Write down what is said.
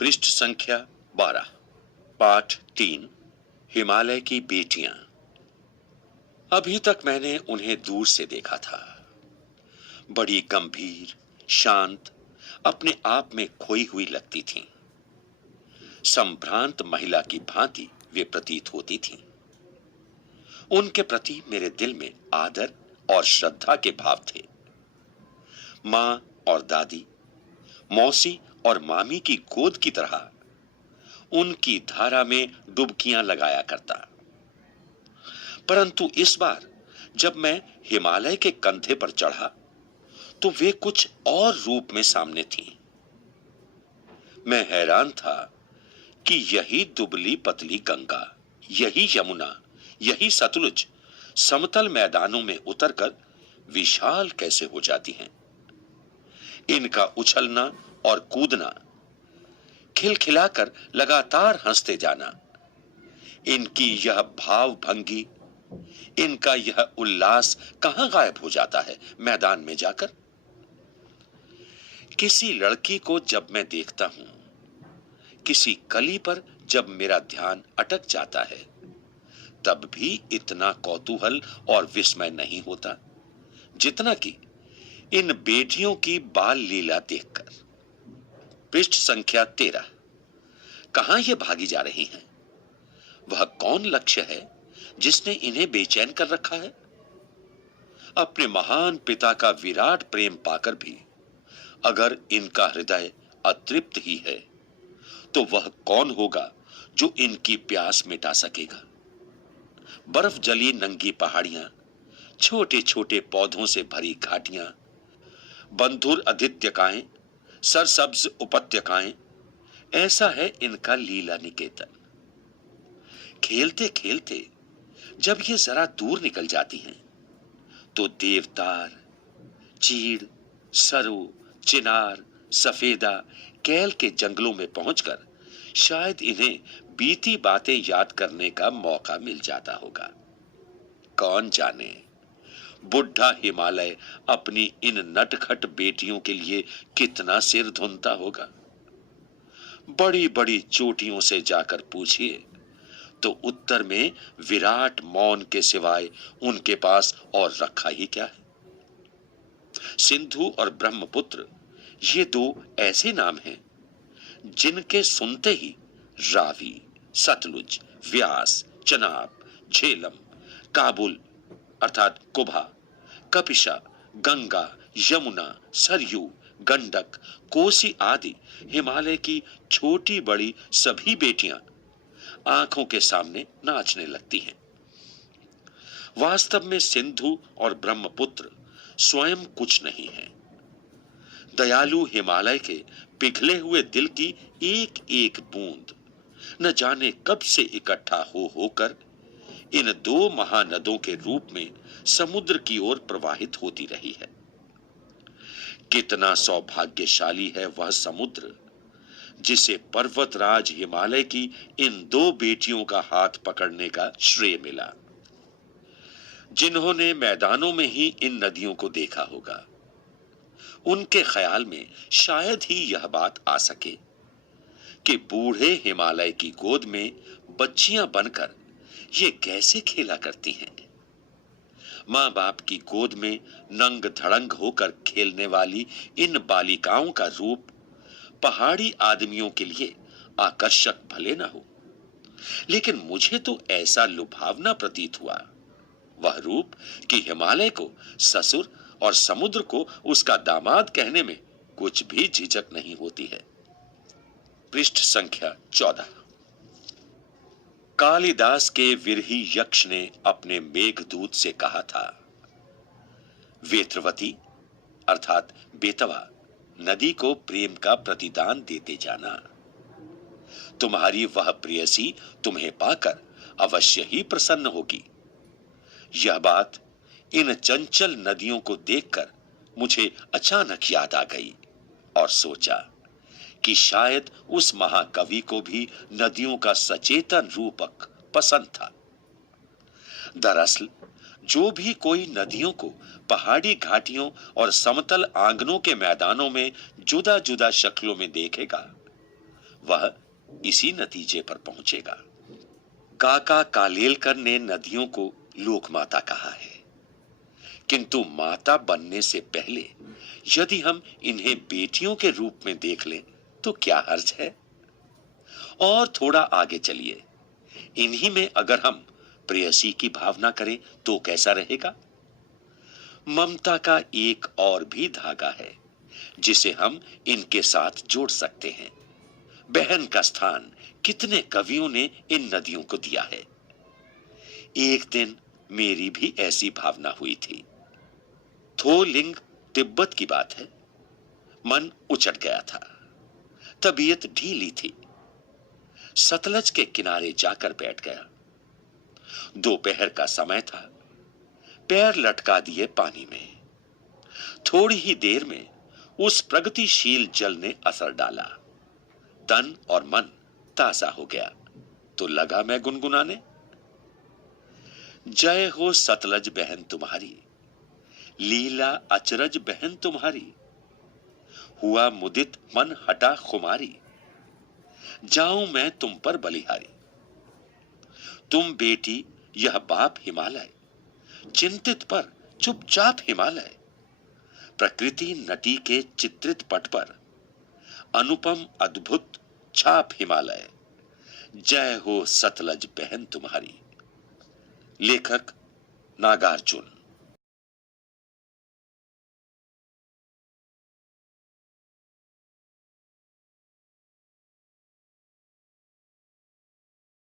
पृष्ठ संख्या 12, पाठ 3, हिमालय की बेटियां। अभी तक मैंने उन्हें दूर से देखा था। बड़ी गंभीर, शांत, अपने आप में खोई हुई लगती थीं। संभ्रांत महिला की भांति वे प्रतीत होती थीं। उनके प्रति मेरे दिल में आदर और श्रद्धा के भाव थे। मां और दादी, मौसी और मामी की गोद की तरह उनकी धारा में डुबकियां लगाया करता। परंतु इस बार जब मैं हिमालय के कंधे पर चढ़ा तो वे कुछ और रूप में सामने थीं। मैं हैरान था कि यही दुबली पतली गंगा, यही यमुना, यही सतलुज समतल मैदानों में उतरकर विशाल कैसे हो जाती हैं। इनका उछलना और कूदना, खिलखिलाकर लगातार हंसते जाना, इनकी यह भाव भंगी, इनका यह उल्लास कहां गायब हो जाता है मैदान में जाकर। किसी लड़की को जब मैं देखता हूं, किसी कली पर जब मेरा ध्यान अटक जाता है, तब भी इतना कौतूहल और विस्मय नहीं होता जितना कि इन बेटियों की बाल लीला देखकर। पृष्ठ संख्या 13, कहां ये भागी जा रही हैं? वह कौन लक्ष्य है जिसने इन्हें बेचैन कर रखा है? अपने महान पिता का विराट प्रेम पाकर भी अगर इनका हृदय अतृप्त ही है, तो वह कौन होगा जो इनकी प्यास मिटा सकेगा? बर्फ जली नंगी पहाड़ियां, छोटे छोटे पौधों से भरी घाटियां, बंधुर आदित्यकाएं, सरसब्ज उपत्यकाएं, ऐसा है इनका लीला निकेतन। खेलते खेलते जब ये जरा दूर निकल जाती हैं, तो देवदार, चीड़, सरू, चिनार, सफेदा, कैल के जंगलों में पहुंचकर शायद इन्हें बीती बातें याद करने का मौका मिल जाता होगा। कौन जाने बुढ़ा हिमालय अपनी इन नटखट बेटियों के लिए कितना सिर धुनता होगा। बड़ी बड़ी चोटियों से जाकर पूछिए तो उत्तर में विराट मौन के सिवाय उनके पास और रखा ही क्या है। सिंधु और ब्रह्मपुत्र, ये दो ऐसे नाम हैं जिनके सुनते ही रावी, सतलुज, व्यास, चनाब, झेलम, काबुल अर्थात कुभा, कपिशा, गंगा, यमुना, सरयू, गंडक, कोसी आदि हिमालय की छोटी बड़ी सभी बेटियां आंखों के सामने नाचने लगती हैं। वास्तव में सिंधु और ब्रह्मपुत्र स्वयं कुछ नहीं है। दयालु हिमालय के पिघले हुए दिल की एक एक बूंद न जाने कब से इकट्ठा हो होकर इन दो महानदों के रूप में समुद्र की ओर प्रवाहित होती रही है। कितना सौभाग्यशाली है वह समुद्र जिसे पर्वतराज हिमालय की इन दो बेटियों का हाथ पकड़ने का श्रेय मिला। जिन्होंने मैदानों में ही इन नदियों को देखा होगा, उनके ख्याल में शायद ही यह बात आ सके कि बूढ़े हिमालय की गोद में बच्चियां बनकर ये कैसे खेला करती हैं। मां बाप की गोद में नंग धड़ंग होकर खेलने वाली इन बालिकाओं का रूप पहाड़ी आदमियों के लिए आकर्षक भले न हो, लेकिन मुझे तो ऐसा लुभावना प्रतीत हुआ वह रूप कि हिमालय को ससुर और समुद्र को उसका दामाद कहने में कुछ भी झिझक नहीं होती है। पृष्ठ संख्या 14, कालिदास के विरही यक्ष ने अपने मेघदूत से कहा था, वेत्रवती अर्थात बेतवा नदी को प्रेम का प्रतिदान देते जाना। तुम्हारी वह प्रेयसी तुम्हें पाकर अवश्य ही प्रसन्न होगी। यह बात इन चंचल नदियों को देखकर मुझे अचानक याद आ गई और सोचा कि शायद उस महाकवि को भी नदियों का सचेतन रूपक पसंद था। दरअसल जो भी कोई नदियों को पहाड़ी घाटियों और समतल आंगनों के मैदानों में जुदा जुदा शक्लों में देखेगा, वह इसी नतीजे पर पहुंचेगा। काका कालेलकर ने नदियों को लोक माता कहा है, किंतु माता बनने से पहले यदि हम इन्हें बेटियों के रूप में देख लें तो क्या हर्ज है। और थोड़ा आगे चलिए, इन्हीं में अगर हम प्रेयसी की भावना करें तो कैसा रहेगा। ममता का एक और भी धागा है जिसे हम इनके साथ जोड़ सकते हैं। बहन का स्थान कितने कवियों ने इन नदियों को दिया है। एक दिन मेरी भी ऐसी भावना हुई थी। थोलिंग तिब्बत की बात है। मन उचट गया था, तबीयत ढीली थी। सतलज के किनारे जाकर बैठ गया। दोपहर का समय था। पैर लटका दिए पानी में। थोड़ी ही देर में उस प्रगतिशील जल ने असर डाला। तन और मन ताजा हो गया तो लगा मैं गुनगुनाने, जय हो सतलज बहन तुम्हारी, लीला अचरज बहन तुम्हारी, हुआ मुदित मन हटा खुमारी, जाऊं मैं तुम पर बलिहारी। तुम बेटी यह बाप हिमालय, चिंतित पर चुपचाप हिमालय, प्रकृति नटी के चित्रित पट पर, अनुपम अद्भुत छाप हिमालय, जय हो सतलज बहन तुम्हारी। लेखक नागार्जुन।